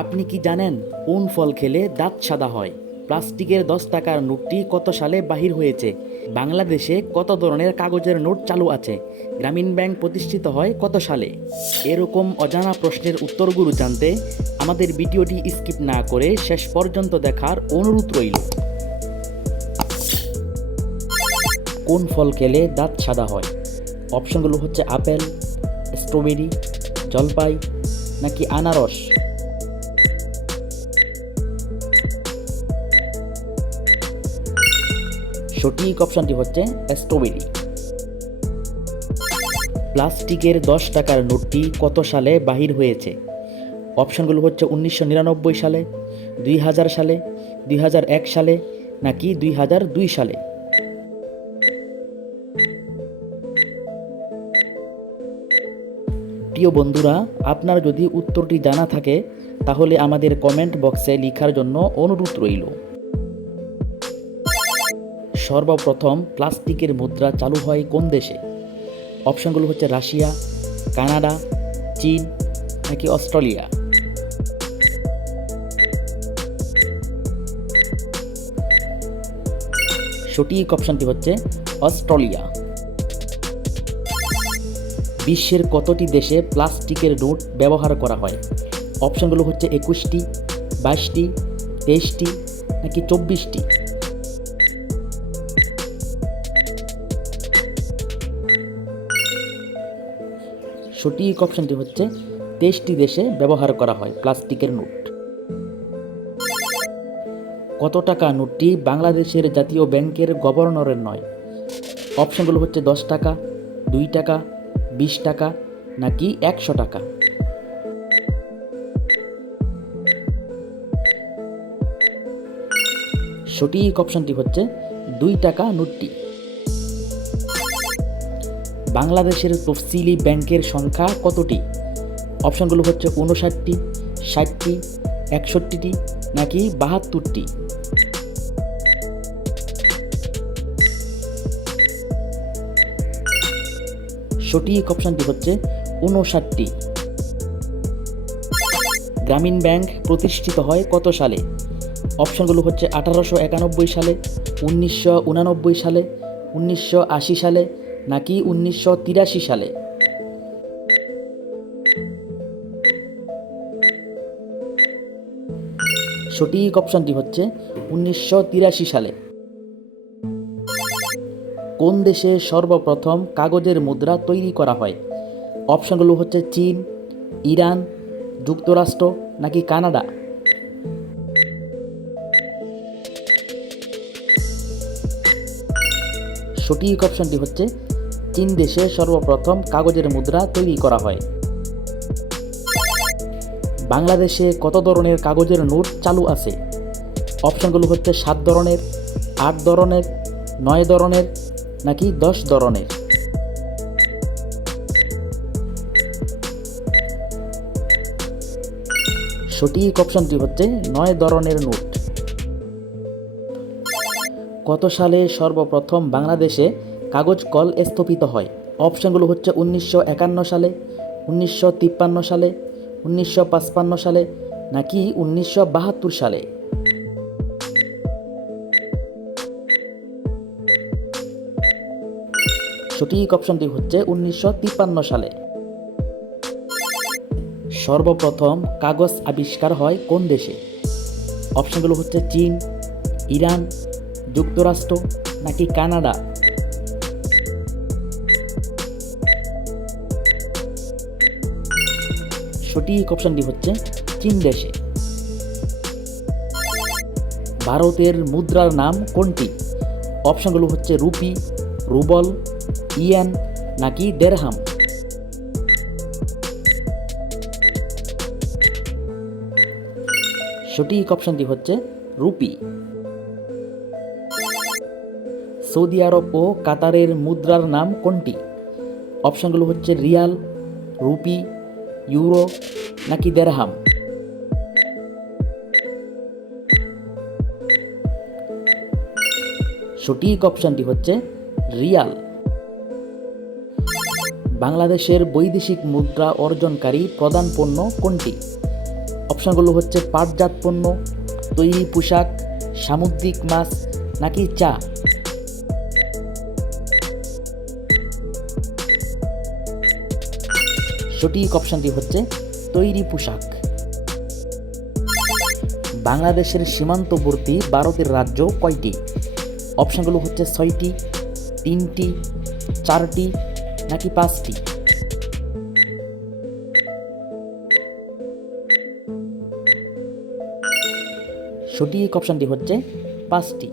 আপনি কি জানেন কোন ফল খেলে দাঁত সাদা হয়? প্লাস্টিকের 10 টাকার নোটটি কত সালে বাহির হয়েছে? বাংলাদেশে কত ধরনের কাগজের নোট চালু আছে? গ্রামীণ ব্যাংক প্রতিষ্ঠিত হয় কত সালে? এরকম অজানা প্রশ্নের উত্তরগুলো জানতে আমাদের ভিডিওটি স্কিপ না করে শেষ পর্যন্ত দেখার অনুরোধ রইল। কোন ফল খেলে দাঁত সাদা হয়? অপশনগুলো হচ্ছে আপেল, স্ট্রবেরি, জলপাই নাকি আনারস। সঠিক অপশনটি হচ্ছে স্ট্রবেরি। প্লাস্টিকের 10 টাকার নোটটি কত সালে বাহির হয়েছে? অপশনগুলো হচ্ছে 1999 সালে, 2000 সালে, 2001 সালে নাকি 2002 সালে। প্রিয় বন্ধুরা, আপনার যদি উত্তরটি জানা থাকে তাহলে আমাদের কমেন্ট বক্সে লেখার জন্য অনুরোধ রইল। সর্বপ্রথম প্লাস্টিকের মুদ্রা চালু হয় কোন দেশে? অপশনগুলো হচ্ছে রাশিয়া, কানাডা, চীন নাকি অস্ট্রেলিয়া। সঠিক অপশনটি হচ্ছে অস্ট্রেলিয়া। বিশ্বের কতটি দেশে প্লাস্টিকের নোট ব্যবহার করা হয়? অপশনগুলো হচ্ছে 21টি, 22টি, 23টি নাকি 24টি। সঠিক অপশনটি হচ্ছে 23টি দেশে ব্যবহার করা হয় প্লাস্টিকের নোট। কত টাকা নোটটি বাংলাদেশের জাতীয় ব্যাংকের গভর্নরের নয়? অপশনগুলো হচ্ছে 10 টাকা, 2 টাকা, 20 টাকা নাকি 100 টাকা। সঠিক অপশনটি হচ্ছে 2 টাকা নোটটি। বাংলাদেশের তফসিলি ব্যাংকের সংখ্যা কতটি? অপশনগুলো হচ্ছে 59টি, 60টি, 61টি নাকি 72টি। সঠিক অপশনটি হচ্ছে 59টি। গ্রামীণ ব্যাংক প্রতিষ্ঠিত হয় কত সালে? অপশনগুলো হচ্ছে 1891 সালে, 1989 সালে, 1980 সালে নাকি 1983 সালে। সঠিক অপশনটি হচ্ছে 1983 সালে। কোন দেশে সর্বপ্রথম কাগজের মুদ্রা তৈরি করা হয়? অপশনগুলো হচ্ছে চীন, ইরান, যুক্তরাষ্ট্র নাকি কানাডা। সঠিক অপশনটি হচ্ছে চীন দেশে সর্বপ্রথম কাগজের মুদ্রা তৈরি করা হয়। বাংলাদেশে কত ধরনের কাগজের নোট চালু আছে? অপশনগুলো হচ্ছে 7 ধরনের, 8 ধরনের, 9 ধরনের নাকি 10 ধরনের। সঠিক অপশনটি হচ্ছে 9 ধরনের নোট। কত সালে সর্বপ্রথম বাংলাদেশে কাগজ কল স্থাপিত হয়? অপশনগুলো হচ্ছে 1951 সালে, 1953 সালে, 1955 সালে নাকি 1972 সালে। সঠিক অপশনটি হচ্ছে 1953 সালে। সর্বপ্রথম কাগজ আবিষ্কার হয় কোন দেশে? অপশনগুলো হচ্ছে চীন, ইরান, যুক্তরাষ্ট্র নাকি কানাডা। সঠিক অপশনটি হচ্ছে চীন দেশে। ভারতের মুদ্রার নাম কোনটি? অপশনগুলো হচ্ছে রুপি, রুবল, ইয়েন নাকি দেরহাম। সঠিক অপশনটি হচ্ছে রুপি। সৌদি আরব ও কাতারের মুদ্রার নাম কোনটি? অপশনগুলো হচ্ছে রিয়াল, রুপি, ইউরো নাকি দেরহাম। সঠিক অপশনটি হচ্ছে রিয়াল। বাংলাদেশের বৈদেশিক মুদ্রা অর্জনকারী প্রধান পণ্য কোনটি? অপশনগুলো হচ্ছে পাটজাত পণ্য, তৈরি পোশাক, সামুদ্রিক মাছ নাকি চা। সঠিক অপশনটি হচ্ছে তৈরি পোশাক। বাংলাদেশের সীমান্তবর্তী ভারতের রাজ্য কয়টি? অপশনগুলো হচ্ছে 6টি, 3টি, 4টি নাকি 5টি। সঠিক অপশনটি হচ্ছে 5টি।